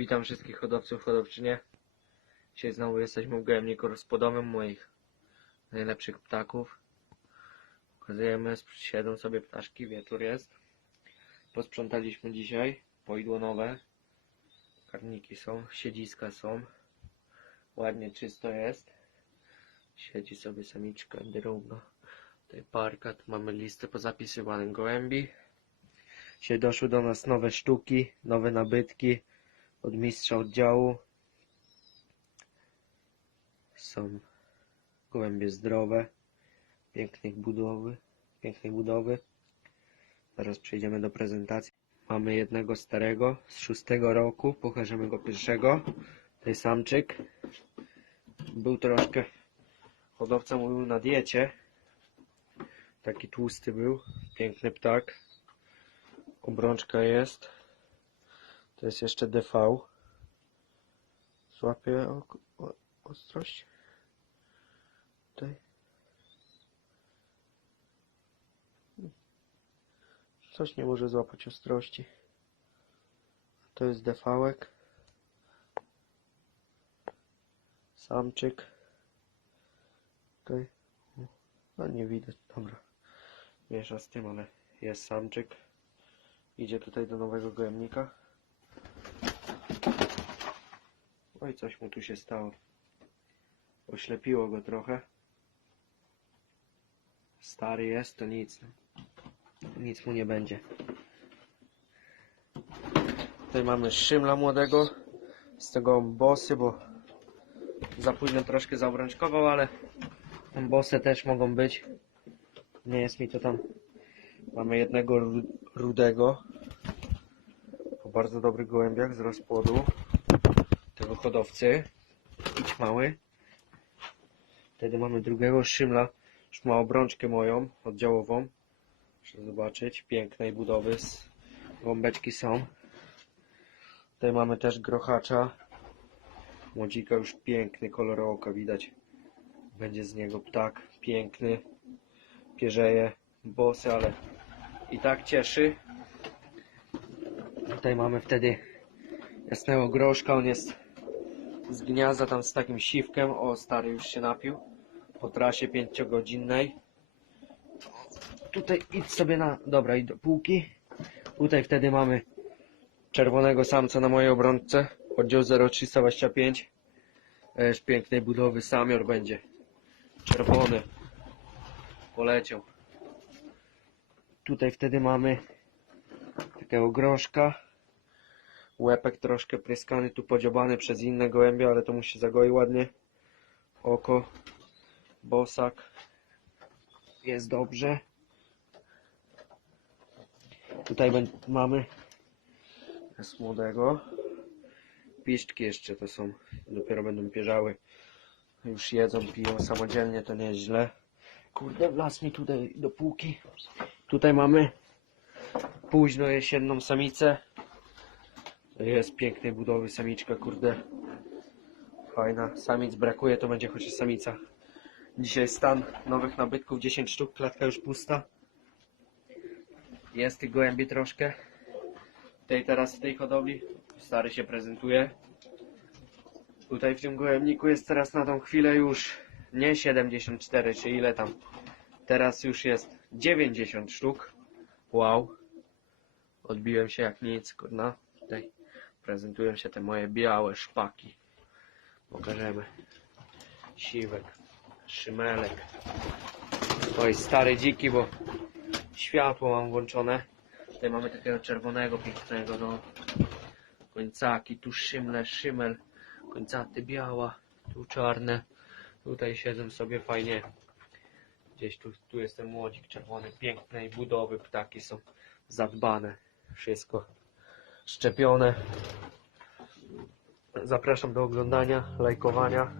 Witam wszystkich hodowców, hodowczynie. Dzisiaj znowu jesteśmy w gojemniku rozpłodowym moich najlepszych ptaków. Pokazujemy, siedzą sobie ptaszki, wieczór jest. Posprzątaliśmy dzisiaj, poidło nowe. Karniki są, siedziska są. Ładnie czysto jest. Siedzi sobie samiczka druga. Tutaj parka, tu mamy listę pozapisywanych gołębi. Dzisiaj doszły do nas nowe sztuki, nowe nabytki od mistrza oddziału. Są gołębie zdrowe, pięknych budowy, pięknej budowy. Zaraz przejdziemy do prezentacji. Mamy jednego starego z szóstego roku, pokażemy go pierwszego. Tutaj samczyk. Był troszkę, hodowca mówił na diecie. Taki tłusty był, piękny ptak. Obrączka jest. To jest jeszcze DV. O, ostrość. Tutaj. Coś nie może złapać ostrości. To jest defałek. Samczyk. Tutaj. No nie widać. Dobra. Miesza z tym, ale jest samczyk. Idzie tutaj do nowego gojemnika. Oj, coś mu tu się stało. Oślepiło go trochę. Stary jest, to nic. Nic mu nie będzie. Tutaj mamy szymla młodego. Z tego bosy, bo za późno troszkę zaobrączkował, ale bosy też mogą być. Nie jest mi to tam. Mamy jednego ru- rudego. Po bardzo dobrych gołębiach z rozpłodu hodowcy. Idź mały. Wtedy mamy drugiego szymla. Już ma obrączkę moją, oddziałową. Muszę zobaczyć. Pięknej budowy. Gąbeczki są. Tutaj mamy też grochacza. Młodzika już piękny, kolor oka widać. Będzie z niego ptak. Piękny. Pierzeje. Bosy, ale i tak cieszy. Tutaj mamy wtedy jasnego groszka. On jest z gniazda tam z takim siwkiem. O, stary już się napił. Po trasie pięciogodzinnej. Tutaj idź sobie na... Dobra, idź do półki. Tutaj wtedy mamy czerwonego samca na mojej obrączce. Oddział 0325. Też pięknej budowy samior będzie. Czerwony. Poleciał. Tutaj wtedy mamy takiego groszka. Łepek troszkę pryskany, tu podziobany przez inne gołębie, ale to mu się zagoi ładnie. Oko, bosak. Jest dobrze. Tutaj mamy z młodego. Piszczki jeszcze to są. Dopiero będą pierzały. Już jedzą, piją samodzielnie, to nieźle. Kurde, wlazł mi tutaj do półki. Tutaj mamy późno jesienną samicę. Jest pięknej budowy samiczka, kurde. Fajna. Samic brakuje, to będzie chociaż samica. Dzisiaj stan nowych nabytków, 10 sztuk, klatka już pusta. Jest tych gołębi troszkę. Tutaj teraz w tej hodowli stary się prezentuje. Tutaj w tym gołębniku jest teraz na tą chwilę już nie 74 czy ile tam. Teraz już jest 90 sztuk. Wow. Odbiłem się jak nic, kurna. Prezentują się te moje białe szpaki. Pokażemy. Siwek, szymelek. Oj, stary dziki, bo światło mam włączone. Tutaj mamy takiego czerwonego, pięknego, no. Końcaki, tu szymle, szymel. Końcaty biała, tu czarne. Tutaj siedzą sobie fajnie. Gdzieś tu, tu jest ten młodzik czerwony, pięknej budowy, ptaki są zadbane. Wszystko szczepione. Zapraszam do oglądania, lajkowania.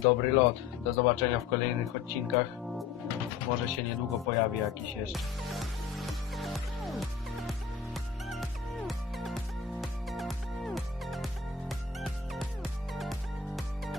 Dobry lot. Do zobaczenia w kolejnych odcinkach. Może się niedługo pojawi jakiś jeszcze.